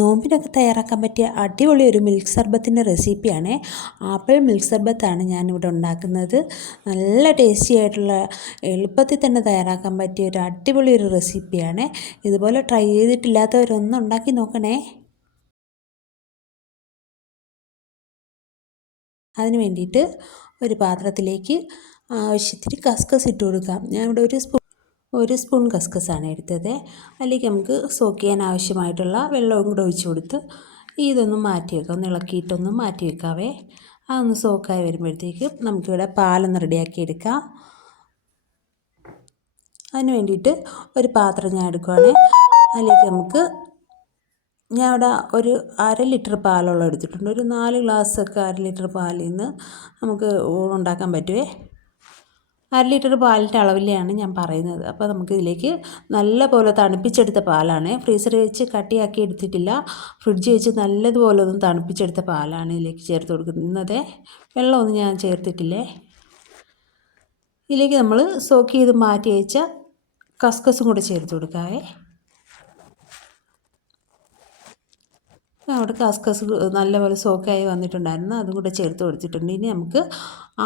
നോമ്പിനൊക്കെ തയ്യാറാക്കാൻ പറ്റിയ അടിപൊളി ഒരു മിൽക്ക് സർബത്തിൻ്റെ റെസിപ്പിയാണ്. ആപ്പിൾ മിൽക്ക് സർബത്താണ് ഞാനിവിടെ ഉണ്ടാക്കുന്നത്. നല്ല ടേസ്റ്റി ആയിട്ടുള്ള, എളുപ്പത്തിൽ തന്നെ തയ്യാറാക്കാൻ പറ്റിയ ഒരു അടിപൊളി ഒരു റെസിപ്പിയാണ്. ഇതുപോലെ ട്രൈ ചെയ്തിട്ടില്ലാത്തവരൊന്നും ഉണ്ടാക്കി നോക്കണേ. അതിന് വേണ്ടിയിട്ട് ഒരു പാത്രത്തിലേക്ക് ആവശ്യത്തിന് കസ്കസ് ഇട്ട് കൊടുക്കാം. ഞാൻ ഇവിടെ ഒരു സ്പൂൺ കസ്കസാണ് എടുത്തത്. അതിലേക്ക് നമുക്ക് സോക്ക് ചെയ്യാൻ ആവശ്യമായിട്ടുള്ള വെള്ളവും കൂടെ ഒഴിച്ച് കൊടുത്ത് ഇതൊന്ന് മാറ്റി വെക്കാം. ഒന്ന് ഇളക്കിയിട്ടൊന്ന് മാറ്റി വെക്കാവേ. അതൊന്ന് സോക്കായി വരുമ്പോഴത്തേക്ക് നമുക്കിവിടെ പാലൊന്ന് റെഡിയാക്കി എടുക്കാം. അതിന് വേണ്ടിയിട്ട് ഒരു പാത്രം ഞാൻ എടുക്കുകയാണ്. അതിലേക്ക് ഞാൻ ഇവിടെ ഒരു 1/2 ലിറ്റർ പാലോളം എടുത്തിട്ടുണ്ട്. ഒരു 4 ഗ്ലാസ്സൊക്കെ 1/2 ലിറ്റർ പാലിൽ നിന്ന് നമുക്ക് ഉണ്ടാക്കാൻ പറ്റുമേ. 1/2 ലിറ്റർ പാലിൻ്റെ അളവിലാണ് ഞാൻ പറയുന്നത്. അപ്പോൾ നമുക്കിതിലേക്ക് നല്ലപോലെ തണുപ്പിച്ചെടുത്ത പാലാണ്. ഫ്രീസറിൽ വെച്ച് കട്ടിയാക്കി എടുത്തിട്ടില്ല. ഫ്രിഡ്ജിൽ വെച്ച് നല്ലതുപോലെ ഒന്ന് തണുപ്പിച്ചെടുത്ത പാലാണ് ഇതിലേക്ക് ചേർത്ത് കൊടുക്കുന്നത്. വെള്ളമൊന്നും ഞാൻ ചേർത്തിട്ടില്ലേ. ഇതിലേക്ക് നമ്മൾ സോക്ക് ചെയ്ത് മാറ്റി വെച്ച കസ്കസും കൂടെ ചേർത്ത് കൊടുക്കാവേ. അവിടെ കസ്കസ് നല്ലപോലെ സോക്കായി വന്നിട്ടുണ്ടായിരുന്നു. അതും കൂടെ ചേർത്ത് കൊടുത്തിട്ടുണ്ട്. ഇനി നമുക്ക്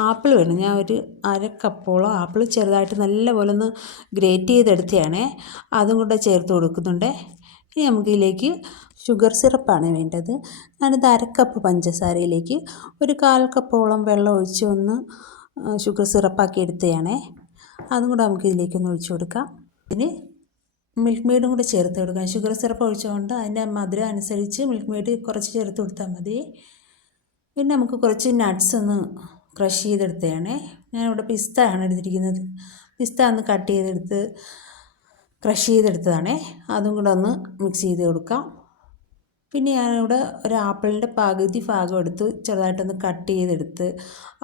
ആപ്പിൾ വേണം. ഞാൻ ഒരു 1/2 കപ്പോളം ആപ്പിൾ ചെറുതായിട്ട് നല്ലപോലെ ഒന്ന് ഗ്രേറ്റ് ചെയ്തെടുത്തതാണേ. അതും കൂടെ ചേർത്ത് കൊടുക്കുന്നുണ്ട്. ഇനി നമുക്ക് ഇതിലേക്ക് ഷുഗർ സിറപ്പാണ് വേണ്ടത്. ഞാനിത് 1/2 കപ്പ് പഞ്ചസാരയിലേക്ക് ഒരു 1/4 കപ്പോളം വെള്ളം ഒഴിച്ച് ഒന്ന് ഷുഗർ സിറപ്പാക്കി എടുത്തതാണേ. അതും കൂടെ നമുക്ക് ഇതിലേക്കൊന്ന് ഒഴിച്ച് കൊടുക്കാം. ഇതിന് മിൽക്ക് മെയ്ഡും കൂടെ ചേർത്ത് കൊടുക്കാം. ഷുഗർ സിറപ്പ് ഒഴിച്ചുകൊണ്ട് അതിൻ്റെ മധുരം അനുസരിച്ച് മിൽക്ക് മെയ്ഡ് കുറച്ച് ചേർത്ത് കൊടുത്താൽ മതി. പിന്നെ നമുക്ക് കുറച്ച് നട്ട്സ് ഒന്ന് ക്രഷ് ചെയ്തെടുത്തതാണ്. ഞാനിവിടെ പിസ്ത ആണ് എടുത്തിരിക്കുന്നത്. പിസ്ത ഒന്ന് കട്ട് ചെയ്തെടുത്ത് ക്രഷ് ചെയ്തെടുത്തതാണ്. അതും കൂടെ ഒന്ന് മിക്സ് ചെയ്ത് കൊടുക്കാം. പിന്നെ ഞാനിവിടെ ഒരു ആപ്പിളിൻ്റെ പകുതി ഭാഗം എടുത്ത് ചെറുതായിട്ടൊന്ന് കട്ട് ചെയ്തെടുത്ത്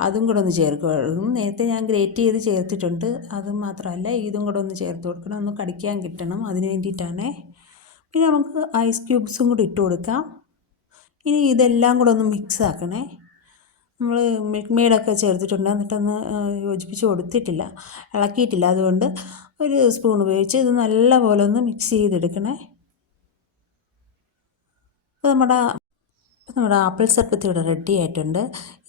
അതും കൂടെ ഒന്ന് ചേർക്കും. നേരത്തെ ഞാൻ ഗ്രേറ്റ് ചെയ്ത് ചേർത്തിട്ടുണ്ട്. അതും മാത്രമല്ല ഇതും കൂടെ ഒന്ന് ചേർത്ത് കൊടുക്കണം. ഒന്ന് കടിക്കാൻ കിട്ടണം, അതിന് വേണ്ടിയിട്ടാണ്. പിന്നെ നമുക്ക് ഐസ് ക്യൂബ്സും കൂടി ഇട്ട് കൊടുക്കാം. ഇനി ഇതെല്ലാം കൂടെ ഒന്ന് മിക്സ് ആക്കണേ. നമ്മൾ മിൽക്ക് മെയ്ഡൊക്കെ ചേർത്തിട്ടുണ്ട്, എന്നിട്ടൊന്ന് യോജിപ്പിച്ച് കൊടുത്തിട്ടില്ല, ഇളക്കിയിട്ടില്ല. അതുകൊണ്ട് ഒരു സ്പൂൺ ഉപയോഗിച്ച് ഇത് നല്ലപോലെ ഒന്ന് മിക്സ് ചെയ്തെടുക്കണേ. നമ്മുടെ ആപ്പിൾ സർബത്ത് ഇവിടെ റെഡി ആയിട്ടുണ്ട്.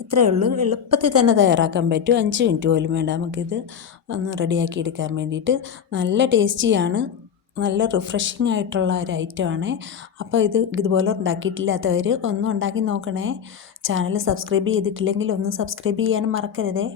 ഇത്രയേ ഉള്ളൂ. എളുപ്പത്തിൽ തന്നെ തയ്യാറാക്കാൻ പറ്റും. 5 മിനിറ്റ് പോലും വേണ്ട നമുക്കിത് ഒന്ന് റെഡിയാക്കി എടുക്കാൻ വേണ്ടിയിട്ട്. നല്ല ടേസ്റ്റിയാണ്, നല്ല റിഫ്രഷിംഗ് ആയിട്ടുള്ള ഒരു ഐറ്റമാണ്. അപ്പോൾ ഇതുപോലെ ഉണ്ടാക്കിയിട്ടില്ലാത്തവർ ഒന്നും ഉണ്ടാക്കി നോക്കണേ. ചാനൽ സബ്സ്ക്രൈബ് ചെയ്തിട്ടില്ലെങ്കിൽ ഒന്ന് സബ്സ്ക്രൈബ് ചെയ്യാനും മറക്കരുതേ.